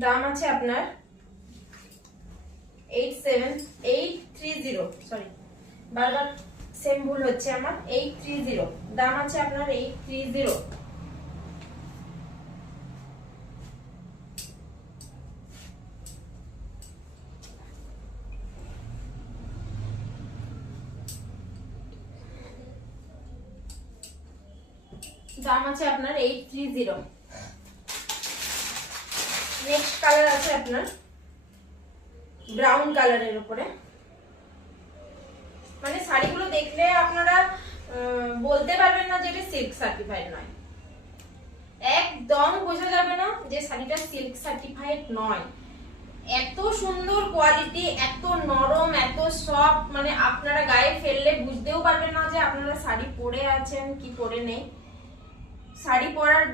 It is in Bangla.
দাম আছে আপনার eight seven eight three zero sorry বারবার সেম ভুল হচ্ছে আমার এইট থ্রি জিরো দাম আছে আপনার এইট থ্রি জিরো দাম আছে আপনার eight three zero next colour আছে আপনার ব্রাউন কালারের উপরে। মানে শাড়িগুলো দেখলে আপনারা বলতে পারবেন না যে এটা সিল্ক সার্টিফাইড নয়। একদম বোঝা যাবে না যে শাড়িটা সিল্ক সার্টিফাইড নয়। এত সুন্দর কোয়ালিটি এত নরম, এত সফট মানে আপনারা গায়ে ফেললে বুঝতেও পারবেন না যে আপনারা শাড়ি পরে আছেন কি পরে নেই। শাড়ি পরার